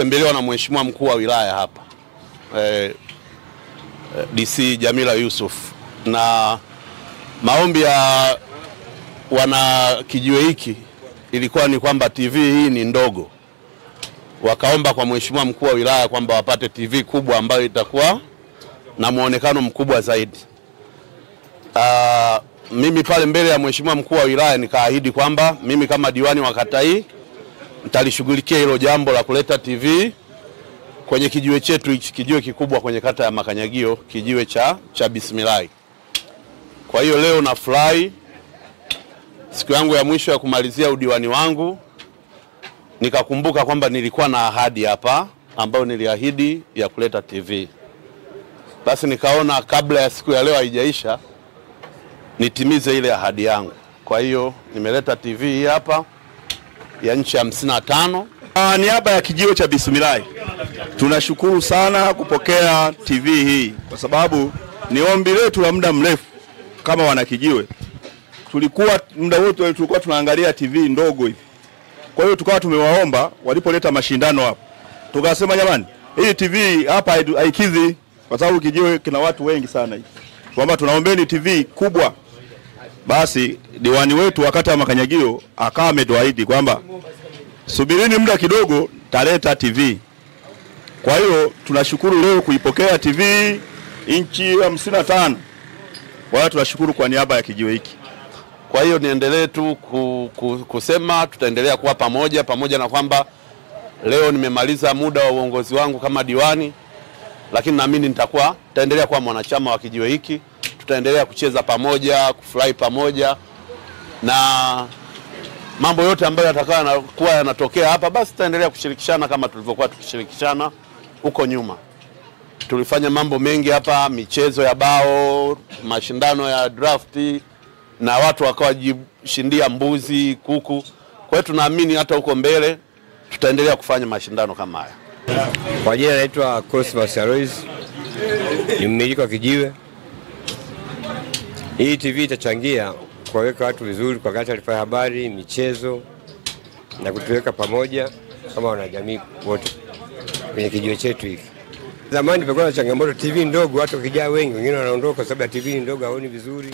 Tembelewa na mheshimiwa mkuu wa wilaya hapa DC Jamila Yusuf, na maombi ya wana kijiwe hiki ilikuwa ni kwamba TV hii ni ndogo. Wakaomba kwa mheshimiwa mkuu wa wilaya kwamba wapate TV kubwa ambayo itakuwa na muonekano mkubwa zaidi. Mimi pale mbele ya mheshimiwa mkuu wa wilaya nikaahidi kwamba mimi kama diwani wa kata hii nitalishughulikia hilo jambo la kuleta TV kwenye kijiwe chetu, kijiwe kikubwa kwenye kata ya Makanyagio, kijiwe cha Bismillah. Kwa hiyo leo nafurahi, siku yangu ya mwisho ya kumalizia udiwani wangu, nikakumbuka kwamba nilikuwa na ahadi hapa ambayo niliahidi ya kuleta TV. Basi nikaona kabla ya siku ya leo haijaisha nitimize ile ahadi yangu. Kwa hiyo nimeleta TV hii hapa ya inchi 55. Niaba ya kijiwe cha Bismillah, tunashukuru sana kupokea TV hii kwa sababu ni ombi letu la muda mrefu kama wana kijiwe. Tulikuwa muda wote tulikuwa tunaangalia TV ndogo hivi. Kwa hiyo tukawa tumewaomba walipoleta mashindano hapa. Tukasema jamani, hii TV hapa haikidhi kwa sababu kijiwe kina watu wengi sana hivi. Kwamba tunaombeni TV kubwa. Basi diwani wetu wakati wa Makanyagio akawa ametuahidi kwamba subirini muda kidogo taleta TV. Kwa hiyo tunashukuru leo kuipokea TV inchi 55. Kwa hiyo tunashukuru kwa niaba ya kijiwe hiki. Kwa hiyo niendelee tu kusema tutaendelea kuwa pamoja na kwamba leo nimemaliza muda wa uongozi wangu kama diwani, lakini naamini nitaendelea kuwa mwanachama wa kijiwe hiki. Tutaendelea kucheza pamoja, kufurahi pamoja, na mambo yote ambayo yatakayokuwa yanatokea hapa basi tutaendelea kushirikishana kama tulivyokuwa tukishirikishana huko nyuma. Tulifanya mambo mengi hapa, michezo ya bao, mashindano ya drafti, na watu wakawajishindia mbuzi, kuku. Kwa hiyo tunaamini hata huko mbele tutaendelea kufanya mashindano kama haya. Kwa jina naitwa Cosmas Alois, ni mmiliki wa kijiwe. Hii TV itachangia kuweka watu vizuri kwa taarifa ya habari, michezo, na kutuweka pamoja kama wanajamii wote kwenye kijiwe chetu hiki. Zamani tulikuwa na changamoto TV ndogo, watu wakijaa wengi, wengine wanaondoka kwa sababu ya TV ndogo haoni vizuri.